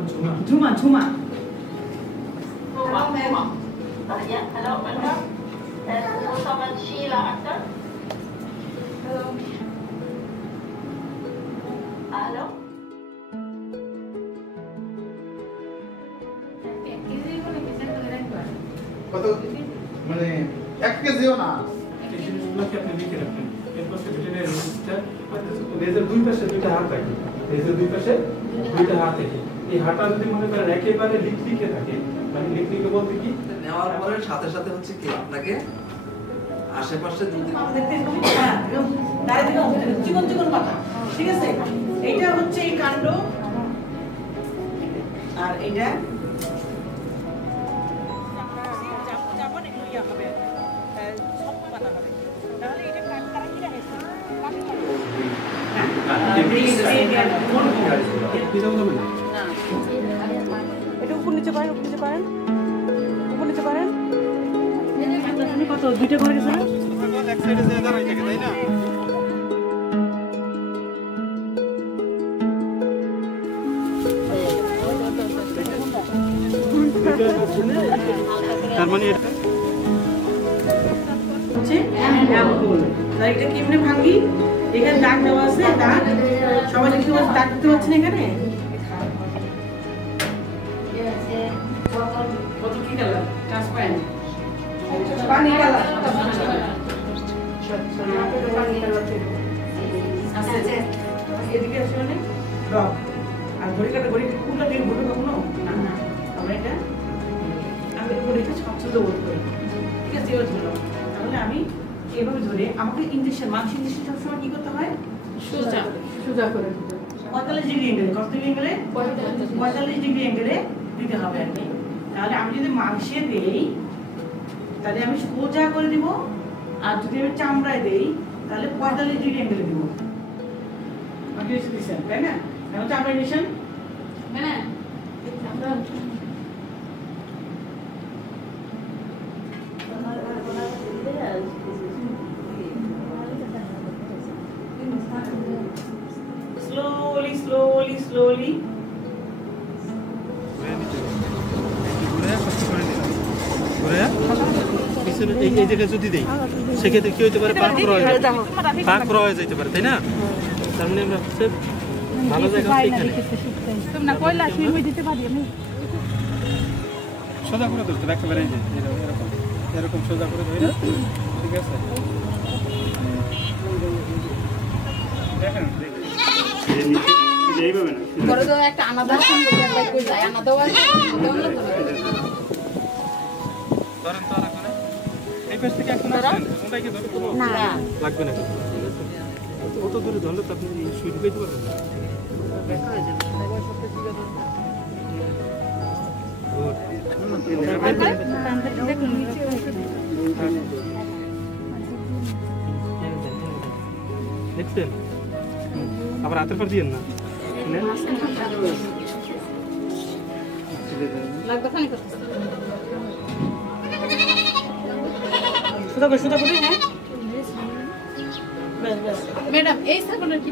Juma. Juma. Yeah, hello, madam. Someone Sheila Akhtar. Hello. কত মানে 1 কেজিও না এই জিনিসগুলোকে আপনি লিখে রাখবেন এরপর ভেটেরিনারি রেজিস্টার লেজের দুই পাশে দুইটা হাত থাকে লেজের দুই পাশে দুইটা হাত থাকে এই হাতটা যদি মনে করেন একেবারে লিখে থাকে মানে লিখে বলতে কি নেওয়ার পরে সাথে সাথে হচ্ছে কি আপনাকে আশেপাশে যদি চিকন পাতা ঠিক আছে এইটা হচ্ছে এই কাণ্ড আর এইটা এটা উপর নিচে পারেন কত দুইটা করে গেছে না এক সাইডে যে দাঁড়াই থাকে তাই না তার মানে হচ্ছে অ্যাম্পুল এটা কেমনে ভাঙি এখানে দাগ দেওয়া আছে দাগ সবাই দেখতে পাচ্ছেন দাগ দিতে পাচ্ছেন এখানে কত কি কালার ট্রান্সপারেন্ট পানি কালার আচ্ছা এদিকে আসলে মানে ডগ আর ঘড়ি কোনটা দিয়ে ঘুরবে কখনো না আমরা এটা আমি ঘড়িটা সবচেয়ে বোধ করি ঠিক আছে এবার ধরো তাহলে আমি এভাবে ধরে আমাকে ইনজেকশন মাংস ইনজেকশন সবসময় কি করতে হয় সোজা করে 45 ডিগ্রি অ্যাঙ্গেলে কত ডিগ্রি অ্যাঙ্গেলে 45 ডিগ্রি অ্যাঙ্গেলে দিতে হবে আর কি তাহলে আমি যদি মাংসে দেই তাহলে আমি সোজা করে দিব আর যদি আমি চামড়ায় দেই তাহলে 45 ডিগ্রি অ্যাঙ্গেলে দিব আপনি দিচ্ছেন তাই না এখন চামড়া নিছেন হ্যাঁ আমরা slowly এই জায়গায় যদি দেই সেক্ষেত্রে কি হতে পারে পাক হয়ে যেতে পারে তাই না তার মানে আমরা হচ্ছে ভালো জায়গা এখানে তোমরা কইলা শুই দিতে পারি আমি সোজা করে ধরতে একেবারে এরকম সোজা করে ধরে ঠিক আছে দেখেন এইভাবে না বড় তো একটা আনাদা সম্পর্ক একটা কই যায় আনাদা আছে ধরেন তো আর করে এই পাশ থেকে এখন আসেন ওটাই কি ধরে না লাগবে না ঠিক আছে কত দূরে ধরলে তো আপনি শুই দিতে পারবেন না দেখা হয়ে যাবে সবাই সবটা ঠিক আছে দেখছেন আবার হাতের পর দিয়েন না সুদা করে হ্যাঁ ম্যাডাম এই সাবনের কি